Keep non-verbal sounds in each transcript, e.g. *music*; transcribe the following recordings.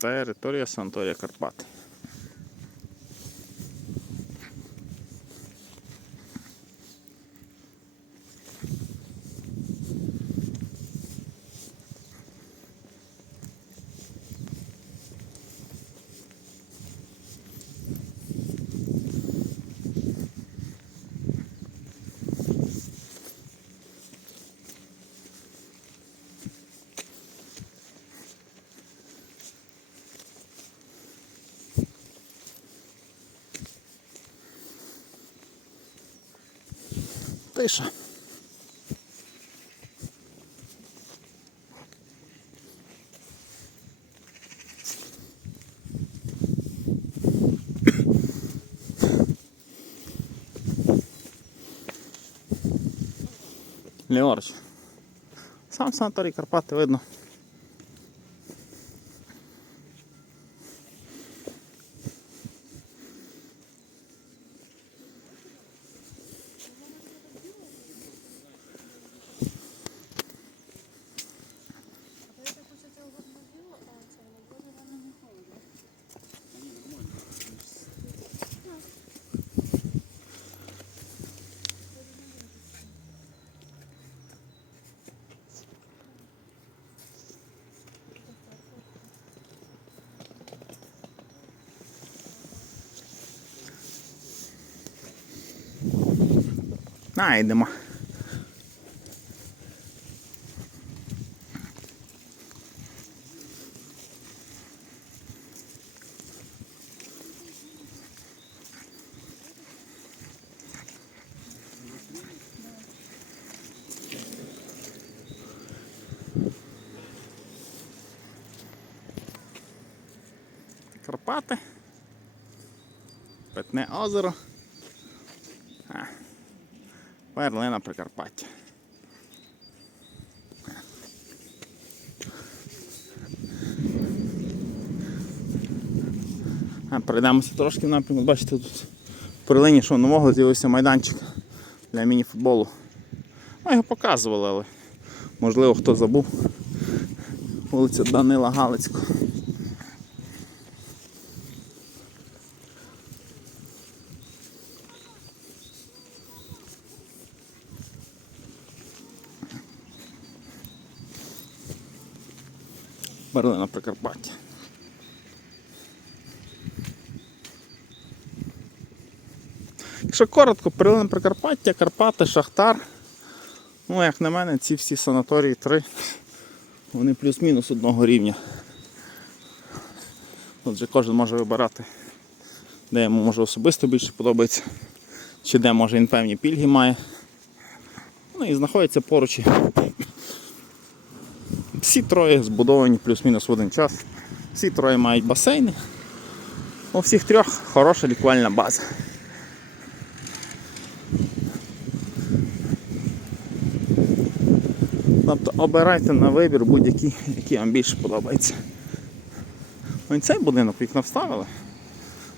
Територія Санаторія Карпати. Тиша. Ліворуч. Сам санаторій Карпати видно. На, йдемо. Карпати. Питне озеро. Перлина Прикарпаття. А, перейдемося трошки в напрямку. Бачите, тут в перлині, що нового з'явився майданчик для міні-футболу. Ми його показували, але можливо хто забув. Вулиця Данила Галицького. Перлина Прикарпаття. Якщо коротко, Перлина Прикарпаття, Карпати, Шахтар. Ну, як на мене, ці всі санаторії три, вони плюс-мінус одного рівня. Тут же кожен може вибирати, де йому може особисто більше подобається, чи де може він певні пільги має. Ну і знаходяться поруч. Всі троє збудовані плюс-мінус в один час. Всі троє мають басейни. У всіх трьох хороша лікувальна база. Тобто обирайте на вибір будь-який, який вам більше подобається. І цей будинок вікна вставили.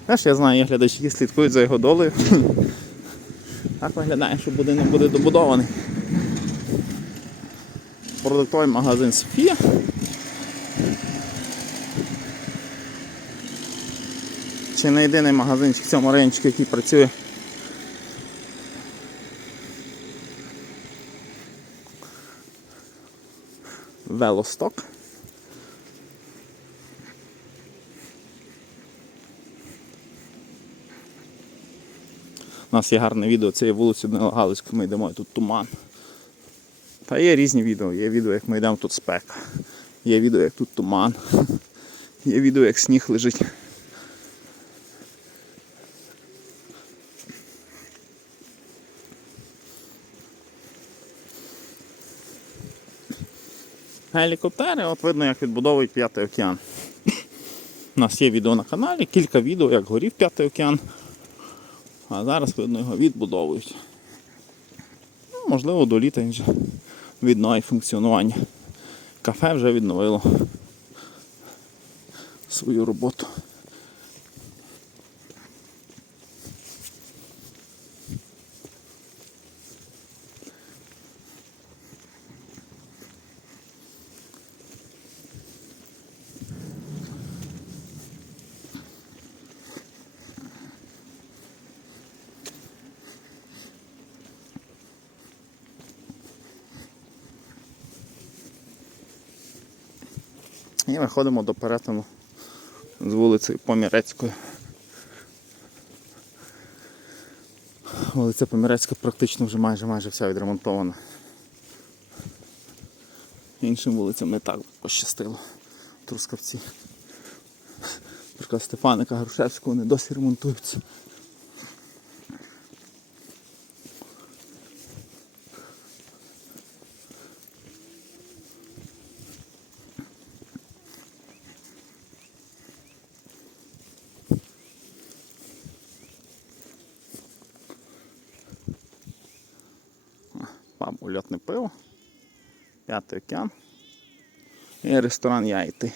Теж я знаю, є глядачі, які слідкують за його долею. *laughs* Так виглядає, що будинок буде добудований продуктовий магазин Софія. Чи не єдиний магазинчик в цьому райончику, який працює. Велосток. У нас є гарне відео цієї вулиці Данила Галицької, ми йдемо і тут туман. Та є різні відео. Є відео, як ми йдемо тут спека. Є відео, як тут туман. Є відео, як сніг лежить. Гелікоптери, от видно, як відбудовують п'ятий океан. У нас є відео на каналі, кілька відео, як горів п'ятий океан. А зараз видно його відбудовують. Ну, можливо, до літа він вже відновить функціонування. Кафе вже відновило свою роботу. І виходимо до перетину з вулицею Помірецькою. Вулиця Помірецька практично вже майже майже вся відремонтована. Іншим вулицям не так пощастило. Трускавці. Наприклад, Стефаника Грушевського вони досі ремонтуються. Пиво. П'ятий океан. І ресторан Яйти.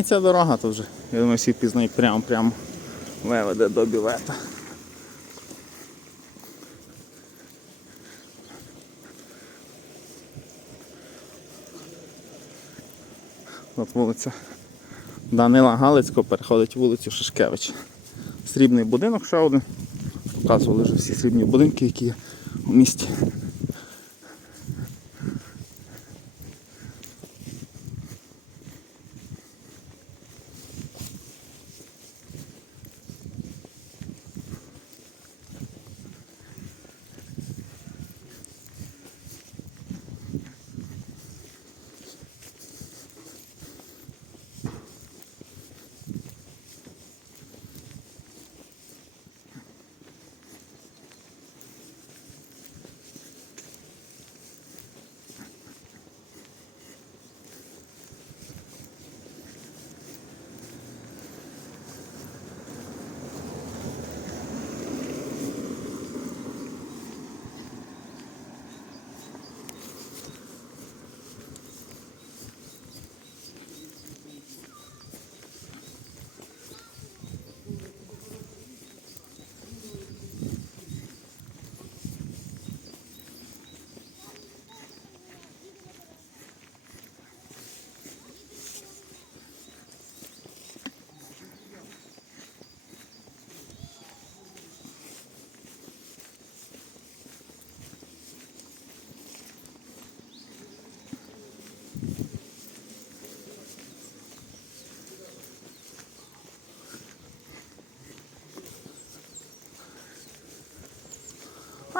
І ця дорога тут вже, я думаю, всі пізнають прямо-прямо виведе до бювета. От вулиця Данила Галицького переходить вулицю Шишкевича. Срібний будинок ще один. Показували вже всі срібні будинки, які є у місті.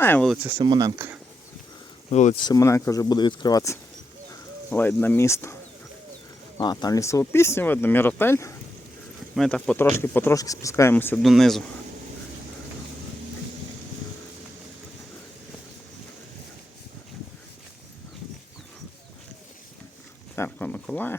І вулиця Симоненка. Вулиця Симоненка вже буде відкриватися. Видно місто. А, там лісова пісня, видно, міротель. Ми так потрошки-потрошки спускаємося донизу. Церква Миколая.